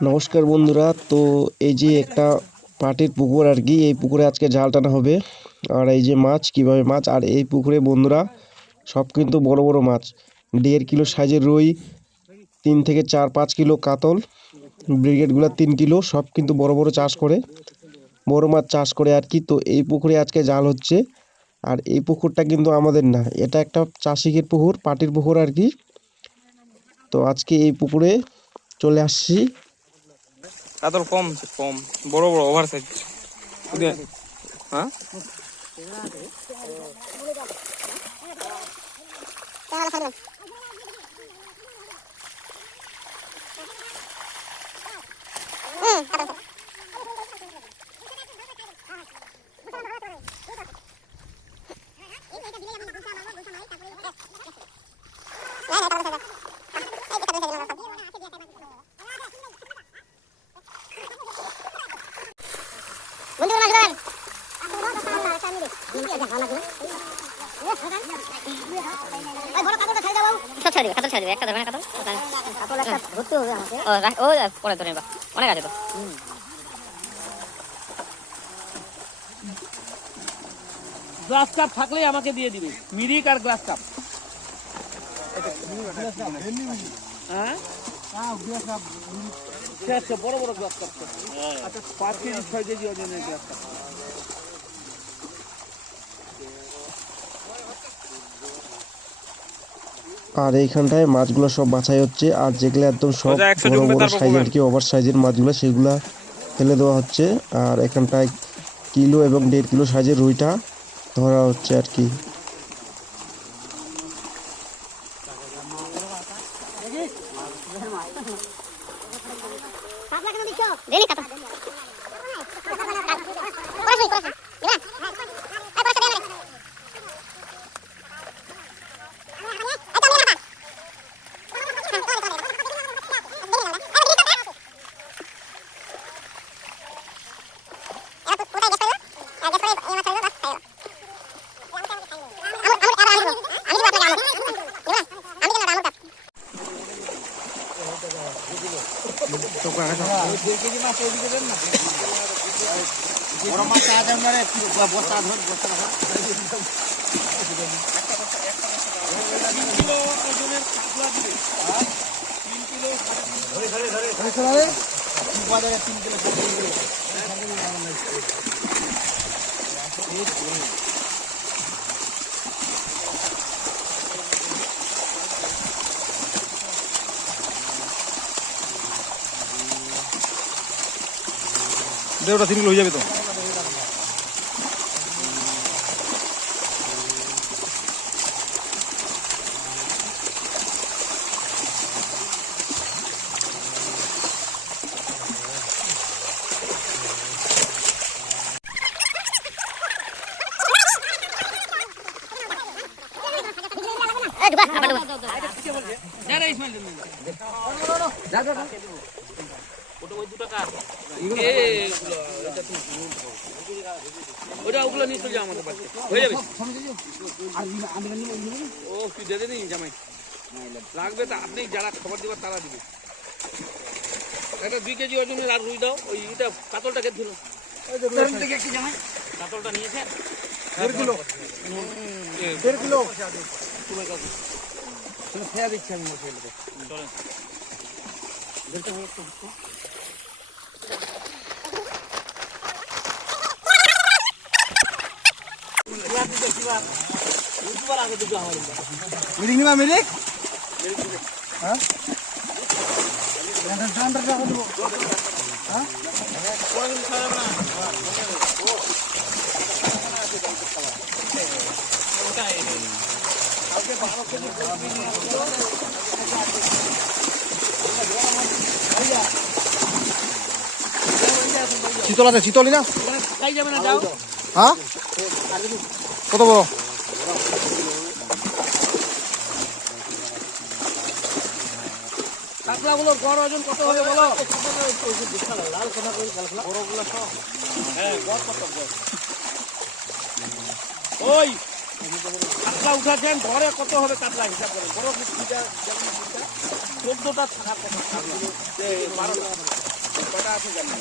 নমস্কার বন্ধুরা, তো এই যে একটা পাটের পুকুর আর কি, এই পুকুরে আজকে জাল টানা হবে। আর এই যে মাছ, কীভাবে মাছ, আর এই পুকুরে বন্ধুরা, সব কিন্তু বড় বড় মাছ। দেড় কিলো সাইজের রুই, তিন থেকে চার পাঁচ কিলো কাতল, ব্রিগেডগুলো তিন কিলো, সব কিন্তু বড় বড় চাষ করে, বড় মাছ চাষ করে আর কি। তো এই পুকুরে আজকে জাল হচ্ছে। আর এই পুকুরটা কিন্তু আমাদের না। এটা একটা চাষিকের পুকুর পাটির পুকুর আর কি। তো আজকে এই পুকুরে চলে আসছি। কাতল কম কম। বড় বড় ওভার সাইজ হ্যাঁ ছেড়ে দিবে কাতল ছেড়ে দিবে একটা ধরবে না কাতল কাতল একটা ধরতে হবে আমাকে ও পরে ধরে অনেক আছে তো গ্লাস কাপ থাকলেই আমাকে দিয়ে দিবে। মিরিক আর গ্লাস কাপ হ্যাঁ? আচ্ছা, বড় বড় গ্লাস কাপ আচ্ছা পাঁচ কেজি ছয় কেজি ওজনের গ্লাস কাপ আর এইখানটায় মাছগুলো সব বাছাই হচ্ছে আর যেগুলো একদম সব বড় বড় সাইজের কি ওভার সাইজের মাছগুলো সেগুলো ফেলে দেওয়া হচ্ছে আর এখানটায় কিলো এবং দেড় কিলো সাইজের রুইটা ধরা হচ্ছে আর কি দুই কেজি মাছ ওইদিকে দেন না? বড় মাছ আজ আপনারা বস্তা ধর বস্তা ধর। তিন কিলো দেড়টা তিন কিলো হয়ে যাবে তো। ডুবা আবার ডুবা যারা ইসমাইল দেন ওটা ওই দুটো কার এগুলো, এটা তুমি ওটা ওগুলো নিয়ে চলে আমাদের বাড়িতে হয়ে যাবে ও তুই দে দেনি জামাই লাগবে তা আপনি যারা খবর দিবার তারা দিবে একটা দুই কেজি ওজনের আর রুই দাও ওই এটা কাতলটাকে ধুলো কাতলটা নিয়েছেন দেড় কিলো দেড় কিলো তুমি কাকু ফেয়া দিচ্ছি আমি মশাইলকে চলেন মিটিং নিবা মিটিং শীতল আছে শীতলই না? হ্যাঁ? কত বড় কাতলাগুলোর কত হবে বলো? ওই কাতলা উঠাছেন, ঘরে কত হবে কাতলা হিসাব করেন বড় চোদ্দটা কথা বারোটা। কটা আছে জানেন?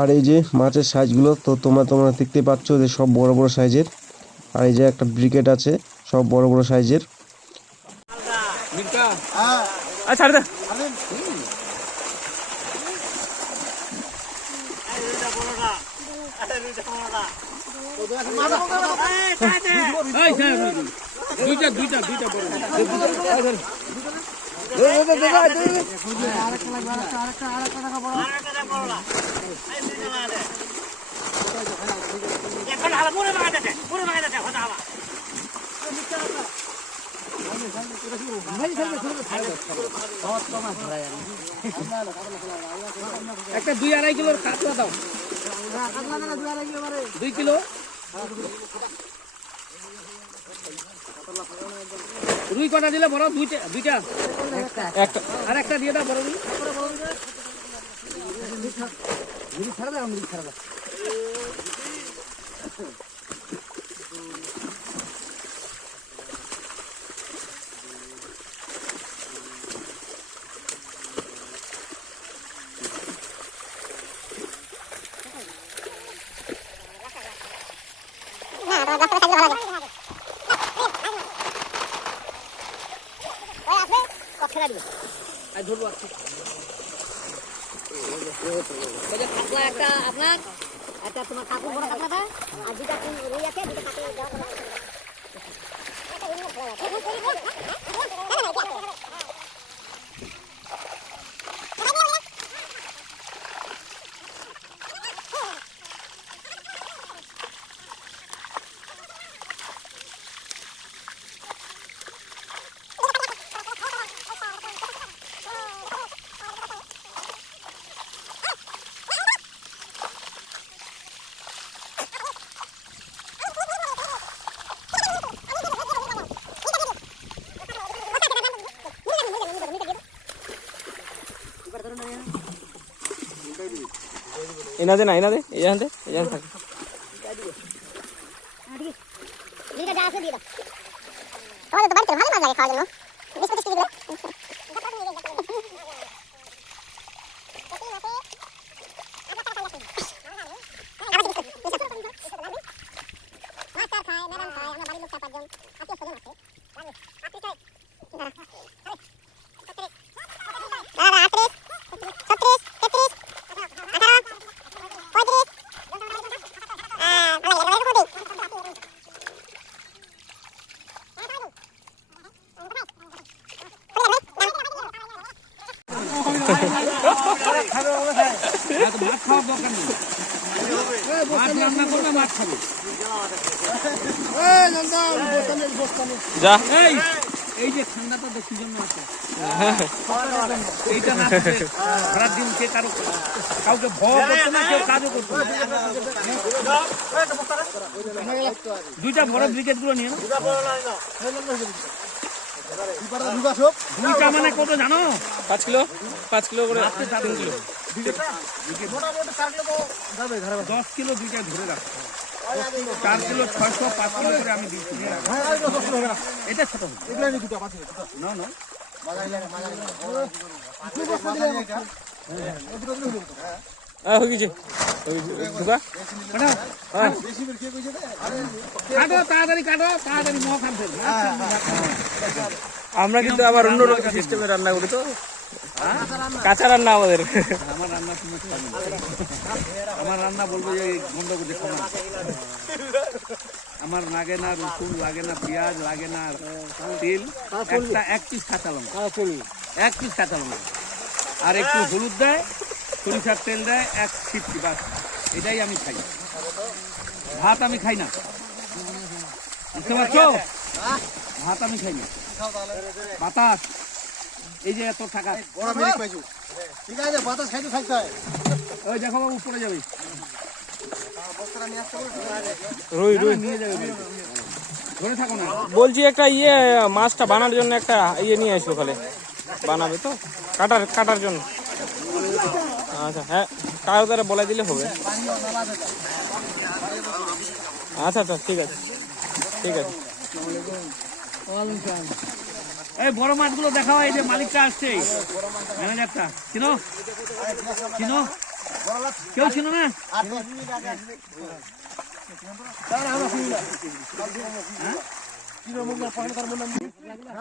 আর এই যে মাছের সাইজগুলো তো তোমরা তোমরা দেখতে পাচ্ছ যে সব বড় বড় সাইজের। আর এই যে একটা ব্রিকেট আছে সব বড় বড় সাইজের। দুইটা দুইটা দুইটা বড়। একটা দুই আড়াই কিলোর কাতলা দাও। দুই কিলো? রুই কটা দিলে বড় দুইটা দুইটা। একটা আর একটা দিয়ে দাও বড় রুই আর ধরবো। কাতলা একটা আপনার একটা তোমার কাকু বড় কাতলাটা আর দুটা রুই আছে দুটা কাকুর দেওয়া বড় এনা দে না এনা দে এই জানতে এই জান থাকে দিদিটা যা আছে দিয়ে দাও তোমাদের তো বাড়িতে ভালো মাছ লাগে খাওয়ার জন্য বিস্কুট টিস্কুট দিলে এত মাছ খাওয়ার দরকার নেই মাছ রান্না করবে মাছ খাবে যা। এই এই যে ঠান্ডাটা তো জন্য আছে। এইটা না সারা দিন কে কারও কাউকে ভয় করতো না কেউ কাজও করতো দুইটা বড় ব্রিকেটগুলো নিয়ে দুইটা মানে কত জানো? পাঁচ কিলো পাঁচ কিলো করে তিন কিলো। দশ কিলো দুইটা ধরে রাখো। চার কিলো ছয়শো পাঁচ কিলো করে আমি দিচ্ছি এটা ছোট। না না হ্যাঁ হয়ে মহ খান ফেলবে আমরা কিন্তু আবার অন্য সিস্টেমে রান্না করি তো। কাঁচা রান্না আমাদের। আমার রান্না আমার রান্না বলব যে বন্ধ করে আমার লাগে না রসুন, লাগে না পেঁয়াজ, লাগে না তেল, একটা এক পিস কাঁচা লঙ্কা। এক পিস কাঁচা লঙ্কা। আর একটু হলুদ দেয়, সরিষার তেল দেয়, এক ছিটকি, বাস। এটাই আমি খাই। ভাত আমি খাই না। বুঝতে পারছ? ভাত আমি খাই না। বাতাস। এই যে এত টাকা ওই দেখো বাবু পড়ে যাবে। রুই রুই। নিয়ে যাবে বাড়িতে। ধরে থাকো না। বলছি একটা ইয়ে মাছটা বানার জন্য একটা ইয়ে নিয়ে আসব খালে বানাবে তো? কাটার কাটার জন্য। আচ্ছা হ্যাঁ কারও দ্বারা বলে দিলে হবে। আচ্ছা আচ্ছা ঠিক আছে। ঠিক আছে। এই বড় যে মালিকটা আসছে। ম্যানেজারটা। চিনো? চিনো? কেউ চিনো না?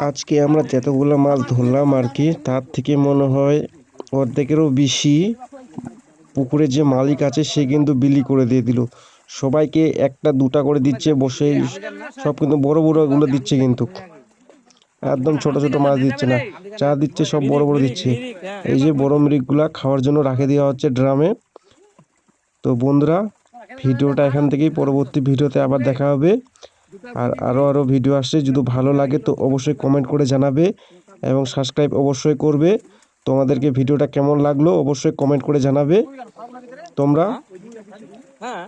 আজকে আমরা যতগুলো মাছ ধরলাম আর কি, তার থেকে মনে হয় অর্ধেকেরও বেশি পুকুরে যে মালিক আছে, সে কিন্তু বিলি করে দিয়ে দিল। সবাইকে একটা দুটা করে দিচ্ছে, বসে সব কিন্তু বড় বড় এগুলো দিচ্ছে কিন্তু। একদম ছোট ছোট মাছ দিচ্ছে না। যা দিচ্ছে সব বড় বড় দিচ্ছে। এই যে বড় মৃগগুলা খাওয়ার জন্য রাখে দেওয়া হচ্ছে ড্রামে। তো বন্ধুরা, ভিডিওটা এখান থেকেই পরবর্তী ভিডিওতে আবার দেখা হবে। আর আরও আরও ভিডিও আসছে, যদি ভালো লাগে তো অবশ্যই কমেন্ট করে জানাবে এবং সাবস্ক্রাইব অবশ্যই করবে। তোমাদেরকে ভিডিওটা কেমন লাগল অবশ্যই কমেন্ট করে জানাবে। তোমরা? হ্যাঁ।